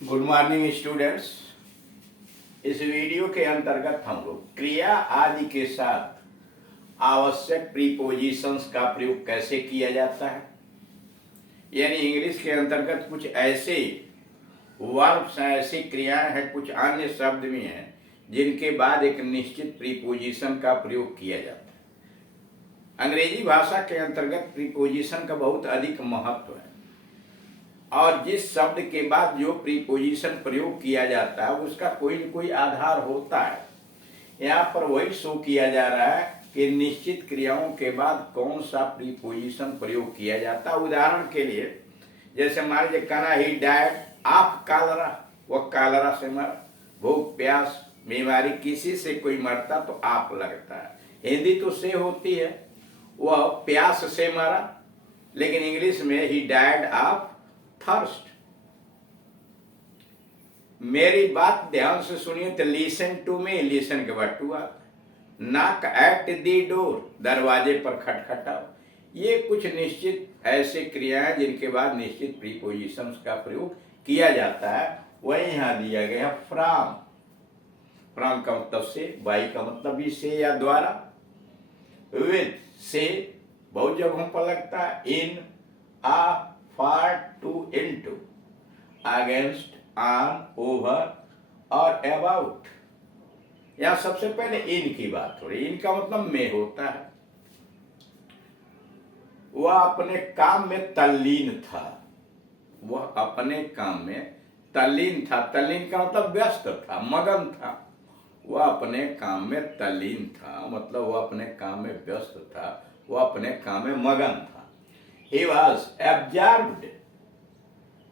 Good morning students. इस video के अंतर्गत हम लोग क्रिया आदि के साथ आवश्यक प्रीपोजिशंस का प्रयोग कैसे किया जाता है, यानी इंग्लिश के अंतर्गत कुछ ऐसे वर्ब्स हैं, ऐसी क्रियाएं हैं, कुछ अन्य शब्द भी हैं जिनके बाद एक निश्चित प्रीपोजिशन का प्रयोग किया जाता है। अंग्रेजी भाषा के अंतर्गत प्रीपोजिशन का बहुत अधिक महत्व है और जिस शब्द के बाद जो प्रीपोजिशन प्रयोग किया जाता है उसका कोई न कोई आधार होता है। यहाँ पर वही शो किया जा रहा है कि निश्चित क्रियाओं के बाद कौन सा प्रीपोजिशन प्रयोग किया जाता है। उदाहरण के लिए जैसे मान लीजिए कहना ही डाइड ऑफ कालरा, वह कालरा से मरा। भूख प्यास बीमारी किसी से कोई मरता तो आप लगता है। हिंदी तो से होती है, वह प्यास से मरा, लेकिन इंग्लिश में ही डाइड ऑफ थर्स्ट। मेरी बात ध्यान से सुनिए तो लिसन टू मी, लिसन के बाद टू आता है। नॉक एट दी डोर, दरवाजे पर खटखटाओ। ये कुछ निश्चित ऐसे क्रियाएं जिनके बाद निश्चित प्रीपोजिशंस का प्रयोग किया जाता है। वही यहाँ दिया गया है फ्रॉम। फ्रॉम का मतलब से, बाई का मतलब भी से या द्वारा, विद से बहुत जगहों पर लगता है, इन, आ, for, to, into, against, on, over और अबाउट। यहां सबसे पहले इन की बात हो रही है। इनका मतलब में होता है। वह अपने काम में तल्लीन था, वह अपने काम में तल्लीन था। तल्लीन का मतलब व्यस्त था, मगन था। वह अपने काम में तल्लीन था, मतलब वह अपने काम में व्यस्त था, वह अपने काम में मगन था। He was absorbed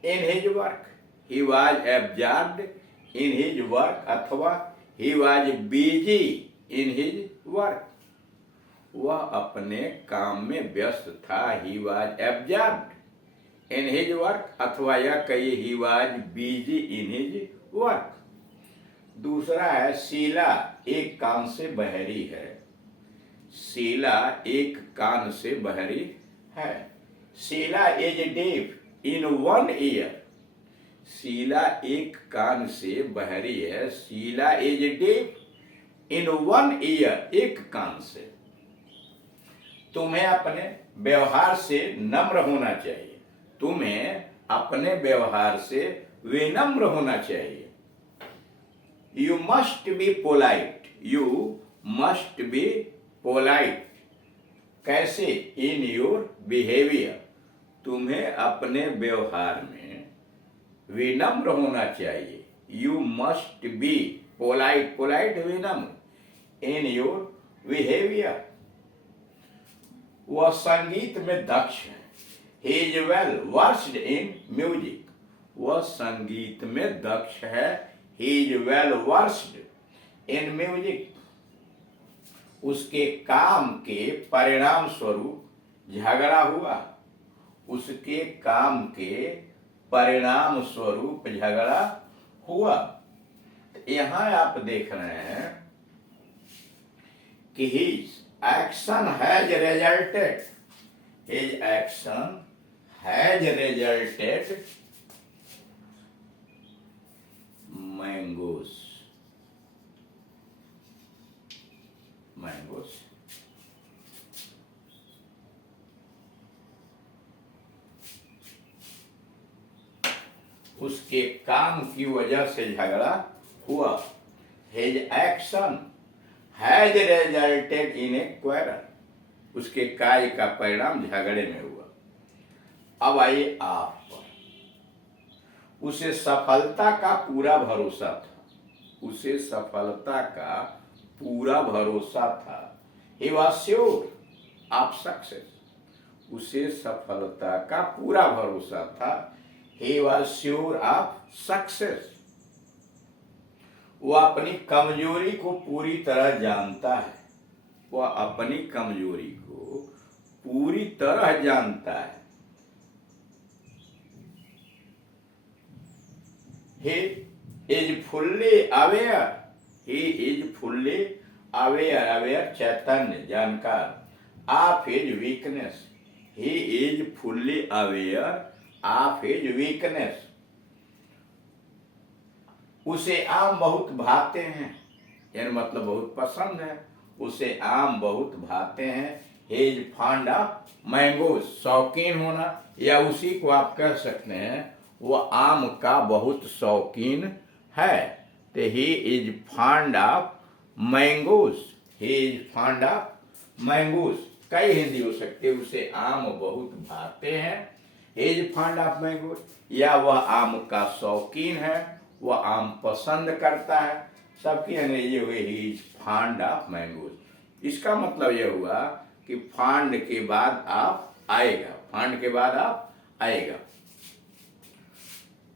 in his work. He was absorbed in his work अथवा he was busy in his work. वह अपने काम में व्यस्त था। He was absorbed in his work अथवा यह कहिए he was busy in his work। दूसरा है शीला एक कान से बहरी है। शीला एक कान से बहरी है। Sheela is deaf in one ear. Sheela एक कान से बहरी है। Sheela is deaf in one ear, एक कान से। तुम्हें अपने व्यवहार से नम्र होना चाहिए। तुम्हें अपने व्यवहार से विनम्र होना चाहिए। You must be polite. You must be polite. कैसे? In your behaviour. तुम्हें अपने व्यवहार में विनम्र होना चाहिए। You must be polite, polite विनम्र, इन योर बिहेवियर। वह संगीत में दक्ष है। He is well versed in music. वह संगीत में दक्ष है। He is well versed in music. उसके काम के परिणाम स्वरूप झगड़ा हुआ। उसके काम के परिणाम स्वरूप झगड़ा हुआ। यहां आप देख रहे हैं कि his action has resulted. His action has resulted mangoes. Mangoes उसके काम की वजह से झगड़ा हुआ। His action has resulted in A quarrel. उसके कार्य का परिणाम झगड़े में हुआ। अब आइए आप पर। उसे सफलता का पूरा भरोसा था। उसे सफलता का पूरा भरोसा था। He was sure of success. उसे सफलता का पूरा भरोसा था। He was sure of success. वह अपनी कमजोरी को पूरी तरह जानता है। वह अपनी कमजोरी को पूरी तरह जानता है। He is fully aware. He is fully aware, aware चैतन्य, जानकार, of his weakness. He is fully aware of his weakness. उसे आम बहुत भाते हैं, यानी मतलब बहुत पसंद है। उसे आम बहुत भाते हैं। He is fond of mango, शौकीन होना, या उसी को आप कह सकते हैं वो आम का बहुत शौकीन है। तो he is fond of mangoes, he is fond of mangoes. कई हिंदी हो सकते, उसे आम बहुत भाते हैं, he is fond of mangoes, या वह आम का शौकीन है, वह आम पसंद करता है। सबकी अंग्रेजी हो गई he is fond of mangoes. इसका मतलब यह हुआ कि फॉन्ड के बाद आप आएगा, फॉन्ड के बाद आप आएगा।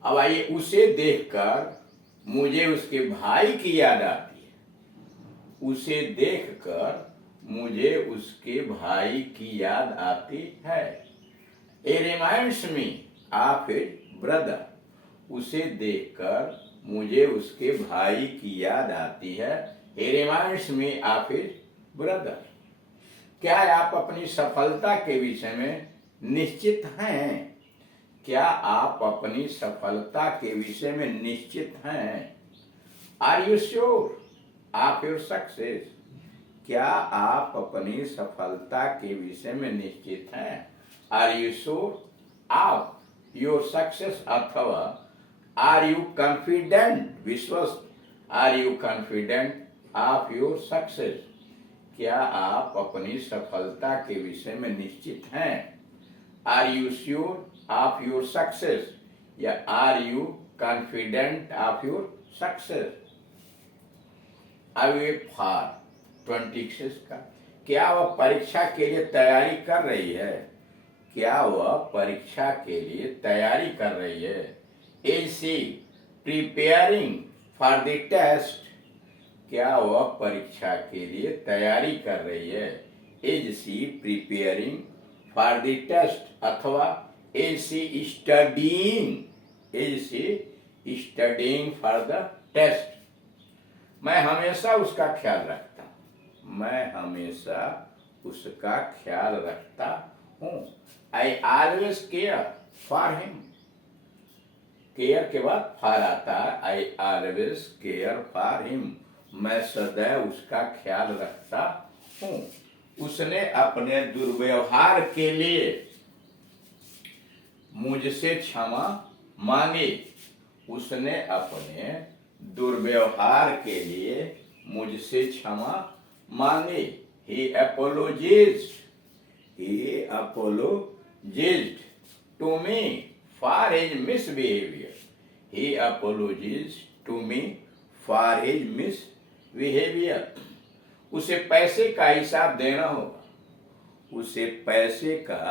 अब आइए, उसे देखकर मुझे उसके भाई की याद आती है। उसे देखकर मुझे उसके भाई की याद आती है। He reminds me of his brother. उसे देखकर मुझे उसके भाई की याद आती है। He reminds me of his brother। क्या आप अपनी सफलता के विषय में निश्चित हैं? क्या आप अपनी सफलता के विषय में निश्चित हैं? Are you sure of your success? क्या आप अपनी सफलता के विषय में निश्चित हैं? Are you sure of your success? अथवा Are you confident? विश्वस्त। Are you confident of your success? क्या आप अपनी सफलता के विषय में निश्चित हैं? Are you sure of your success? या Are you confident of your success? अब ये फार 26 का, क्या वह परीक्षा के लिए तैयारी कर रही है? क्या वह परीक्षा के लिए तैयारी कर रही है? Is she preparing for the test? क्या वह परीक्षा के लिए तैयारी कर रही है? Is she preparing for the test? अथवा is she studying? Is she studying for the test? मैं हमेशा उसका ख्याल रखता हूँ। मैं हमेशा उसका ख्याल रखता हूँ। I always care for him। Care के बाद फार आता है। I always care for him. मैं सदैव उसका ख्याल रखता हूँ। उसने अपने दुर्व्यवहार के लिए मुझसे क्षमा मांगी। उसने अपने दुर्व्यवहार के लिए मुझसे क्षमा मांगी। He apologized to me for his misbehavior। He apologized to me for his misbehavior। उसे पैसे का हिसाब देना होगा। उसे पैसे का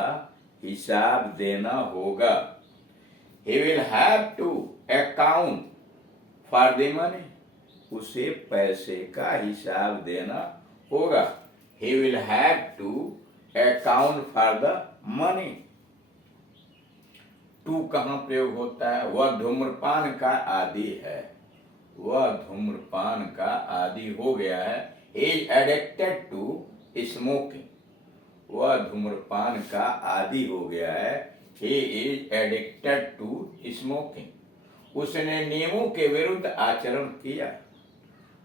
हिसाब देना होगा। He will have to account for the money। उसे पैसे का हिसाब देना होगा। He will have to account for the money। To कहाँ प्रयोग होता है? वह धूम्रपान का आदी है। वह धूम्रपान का आदी हो गया है। Is addicted to smoking. वह धूम्रपान का आदी हो गया है। He is addicted to smoking. उसने नियमों के विरुद्ध आचरण किया।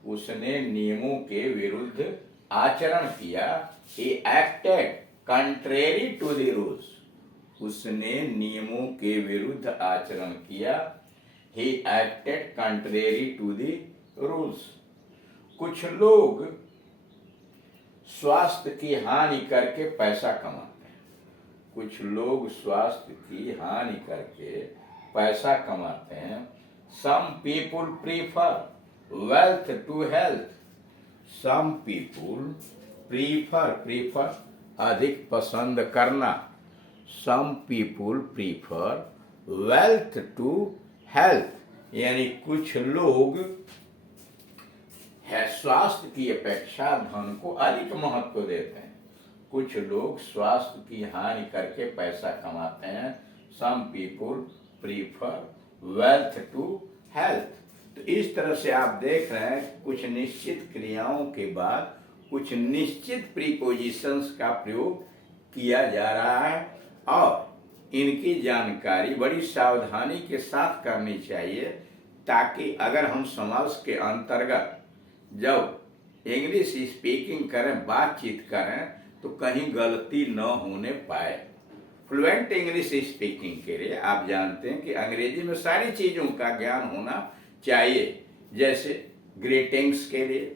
उसने नियमों के विरुद्ध आचरण किया। He acted contrary to the rules. उसने नियमों के विरुद्ध आचरण किया। He acted contrary to the rules। कुछ लोग स्वास्थ्य की हानि करके पैसा कमाते हैं। कुछ लोग स्वास्थ्य की हानि करके पैसा कमाते हैं। Some people prefer wealth to health। Some people prefer अधिक पसंद करना। Some people prefer wealth to health। यानी कुछ लोग स्वास्थ्य की अपेक्षा धन को अधिक महत्व देते हैं। कुछ लोग स्वास्थ्य की हानि करके पैसा कमाते हैं। Some people prefer wealth to health। तो इस तरह से आप देख रहे हैं कुछ निश्चित क्रियाओं के बाद कुछ निश्चित प्रीपोजिशंस का प्रयोग किया जा रहा है और इनकी जानकारी बड़ी सावधानी के साथ करनी चाहिए ताकि अगर हम समाज के अंतर्गत जब इंग्लिश स्पीकिंग करें, बातचीत करें, तो कहीं गलती न होने पाए। फ्लुएंट इंग्लिश स्पीकिंग के लिए आप जानते हैं कि अंग्रेजी में सारी चीज़ों का ज्ञान होना चाहिए। जैसे ग्रीटिंग्स के लिए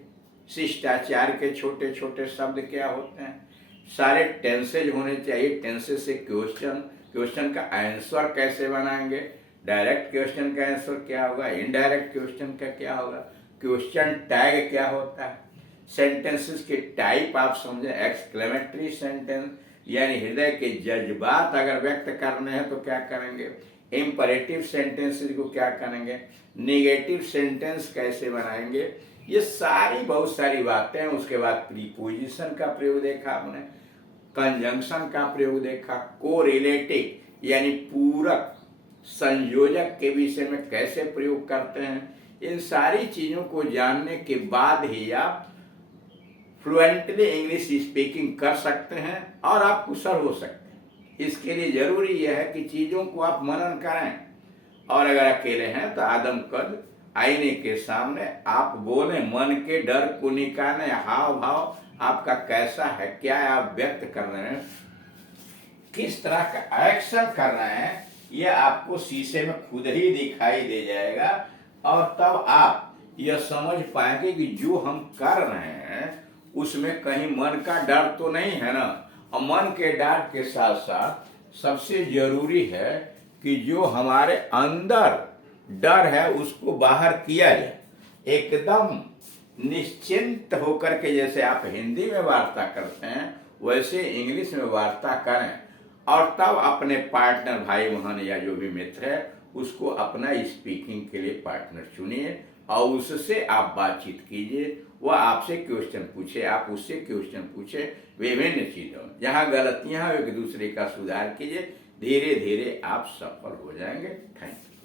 शिष्टाचार के छोटे छोटे शब्द क्या होते हैं, सारे टेंसेज होने चाहिए। टेंसेज से क्वेश्चन का आंसर कैसे बनाएंगे, डायरेक्ट क्वेश्चन का आंसर क्या होगा, इनडायरेक्ट क्वेश्चन का क्या होगा, क्वेश्चन टैग क्या होता है, सेंटेंसेस के टाइप आप समझें। एक्सक्लेमेटरी सेंटेंस यानी हृदय के जज्बात अगर व्यक्त करने हैं तो क्या करेंगे, इम्परेटिव सेंटेंसेस को क्या करेंगे, निगेटिव सेंटेंस कैसे बनाएंगे, ये सारी बहुत सारी बातें हैं। उसके बाद प्रीपोजिशन का प्रयोग देखा आपने, कंजंक्शन का प्रयोग देखा, कोरिलेटिव यानी पूरक संयोजक के विषय में कैसे प्रयोग करते हैं। इन सारी चीज़ों को जानने के बाद ही आप फ्लुएंटली इंग्लिश स्पीकिंग कर सकते हैं और आप कुशल हो सकते हैं। इसके लिए जरूरी यह है कि चीज़ों को आप मनन करें, और अगर अकेले हैं तो आदमकद आईने के सामने आप बोलें, मन के डर को निकालें, हाव भाव आपका कैसा है, क्या आप व्यक्त कर रहे हैं, किस तरह का एक्शन कर रहे हैं, यह आपको शीशे में खुद ही दिखाई दे जाएगा। और तब आप यह समझ पाएंगे कि जो हम कर रहे हैं उसमें कहीं मन का डर तो नहीं है ना। और मन के डर के साथ साथ सबसे जरूरी है कि जो हमारे अंदर डर है उसको बाहर किया जाए, एकदम निश्चिंत होकर के। जैसे आप हिंदी में वार्ता करते हैं वैसे इंग्लिश में वार्ता करें, और तब अपने पार्टनर, भाई बहन या जो भी मित्र है, उसको अपना स्पीकिंग के लिए पार्टनर चुनिए और उससे आप बातचीत कीजिए। वह आपसे क्वेश्चन पूछे, आप उससे क्वेश्चन पूछे, विभिन्न चीज़ों में जहाँ गलतियाँ हैं एक दूसरे का सुधार कीजिए। धीरे धीरे आप सफल हो जाएंगे। Thank you.